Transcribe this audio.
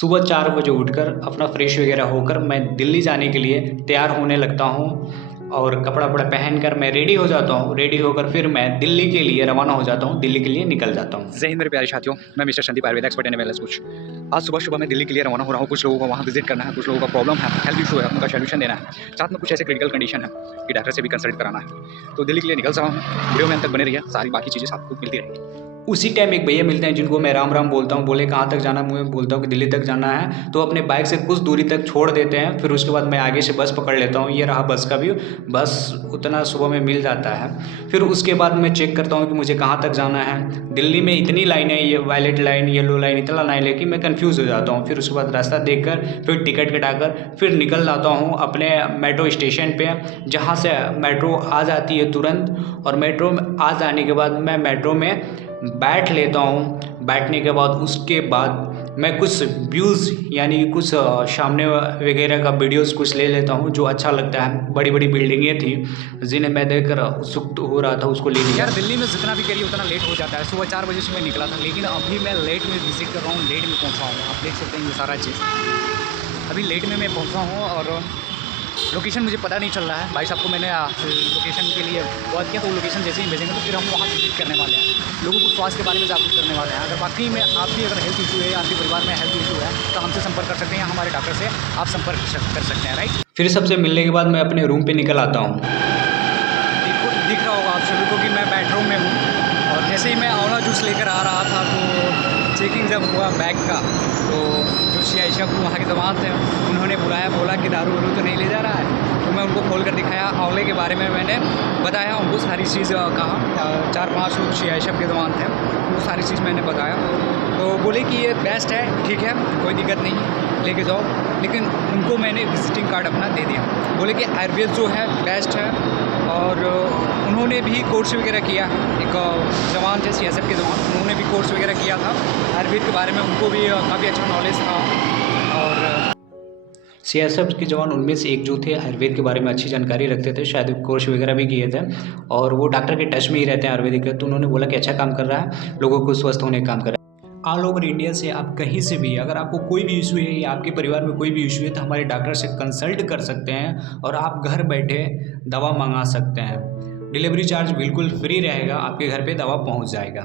सुबह 4 बजे उठकर अपना फ्रेश वगैरह होकर मैं दिल्ली जाने के लिए तैयार होने लगता हूँ और कपड़ा-वपड़ा पहनकर मैं रेडी हो जाता हूँ। रेडी होकर फिर मैं दिल्ली के लिए रवाना हो जाता हूँ, दिल्ली के लिए निकल जाता हूँ। जय हिंद मेरे प्यारे साथियों, मैं mister Sandeep Ayurveda expert and wellness coach. आज सुबह मैं दिल्ली के लिए रवाना हो रहा हूँ। कुछ लोगों को वहाँ विजिट करना है, कुछ लोगों का प्रॉब्लम है, हेल्थ इशू है, उनका सोल्यूशन देना है। साथ में कुछ ऐसे क्रिटिकल कंडीशन है कि डॉक्टर से भी कंसल्ट कराना है। तो दिल्ली के लिए निकल रहा हूँ। वीडियो में अंत तक बने रहिए, सारी बाकी चीज़ें आपको मिलती रहेंगी। उसी टाइम एक भैया मिलते हैं जिनको मैं राम राम बोलता हूँ। बोले कहाँ तक जाना, मैं बोलता हूँ कि दिल्ली तक जाना है। तो अपने बाइक से कुछ दूरी तक छोड़ देते हैं, फिर उसके बाद मैं आगे से बस पकड़ लेता हूँ। ये रहा बस का व्यू, बस उतना सुबह में मिल जाता है। फिर उसके बाद मैं चेक करता हूँ कि मुझे कहाँ तक जाना है। दिल्ली में इतनी लाइनें, ये वायलेट लाइन, येलो लाइन, इतना लाइन लेके मैं कन्फ्यूज़ हो जाता हूँ। फिर उसके बाद रास्ता देख कर फिर टिकट कटाकर फिर निकल जाता हूँ अपने मेट्रो स्टेशन पर, जहाँ से मेट्रो आ जाती है तुरंत। और मेट्रो में आ जाने के बाद मैं मेट्रो में बैठ लेता हूँ। बैठने के बाद उसके बाद मैं कुछ व्यूज़ यानी कि कुछ सामने वगैरह का वीडियोस कुछ ले लेता हूँ जो अच्छा लगता है। बड़ी बड़ी बिल्डिंगें थी जिन्हें मैं देखकर उत्सुक हो रहा था, उसको ले लिया। यार दिल्ली में जितना भी करिए उतना लेट हो जाता है। सुबह 4 बजे से मैं निकला था, लेकिन अभी मैं लेट में विजिट कर रहा हूँ, लेट में पहुँचा हूँ। आप देख सकते हैं ये सारा चीज़। अभी लेट में मैं पहुँचा हूँ और लोकेशन मुझे पता नहीं चल रहा है। भाई साहब को मैंने लोकेशन के लिए बात किया, तो वो लोकेशन जैसे ही भेजेंगे तो फिर हम वहाँ विजिट करने वाले हैं। लोगों को स्वास्थ्य के बारे में जागरूक करने वाले हैं। अगर वाकई में आपकी अगर हेल्थ इशू है, आपके परिवार में हेल्थ इशू है, तो हमसे संपर्क कर सकते हैं। हमारे डॉक्टर से आप संपर्क कर सकते हैं, राइट। फिर सबसे मिलने के बाद मैं अपने रूम पे निकल आता हूँ। दिख रहा होगा आप सभी को कि मैं बेडरूम में हूँ और जैसे ही मैं आंवला जूस लेकर आ रहा था तो चेकिंग जब हुआ बैग का, तो जो सीआईएसएफ वहाँ के जवान थे उन्होंने बुलाया, बोला कि दारू वारू तो नहीं ले जा रहा है। तो मैं उनको खोल कर दिखाया, आंवले के बारे में मैंने बताया उनको, सारी चीज़ कहा। 4-5 लोग सीआईएसएफ के जवान थे, उनको सारी चीज़ मैंने बताया। तो बोले कि ये बेस्ट है, ठीक है, कोई दिक्कत नहीं, लेके जाओ। लेकिन उनको मैंने विजिटिंग कार्ड अपना दे दिया। बोले कि आयुर्वेद जो है बेस्ट है। और उन्होंने भी कोर्स वगैरह किया है। एक जवान थे सीआईएसएफ के जवान, उन्होंने भी कोर्स वगैरह किया था आयुर्वेद के बारे में, उनको भी काफ़ी अच्छा नॉलेज था। और सीआईएसएफ के जवान उनमें से एक जो थे आयुर्वेद के बारे में अच्छी जानकारी रखते थे, शायद कोर्स वगैरह भी किए थे और वो डॉक्टर के टच में ही रहते हैं आयुर्वेदिक के। तो उन्होंने बोला कि अच्छा काम कर रहा है, लोगों को स्वस्थ होने का काम कर रहा है। ऑल ओवर इंडिया से आप कहीं से भी अगर आपको कोई भी इशू है या आपके परिवार में कोई भी इशू है तो हमारे डॉक्टर से कंसल्ट कर सकते हैं और आप घर बैठे दवा मंगा सकते हैं। डिलीवरी चार्ज बिल्कुल फ्री रहेगा, आपके घर पे दवा पहुंच जाएगा।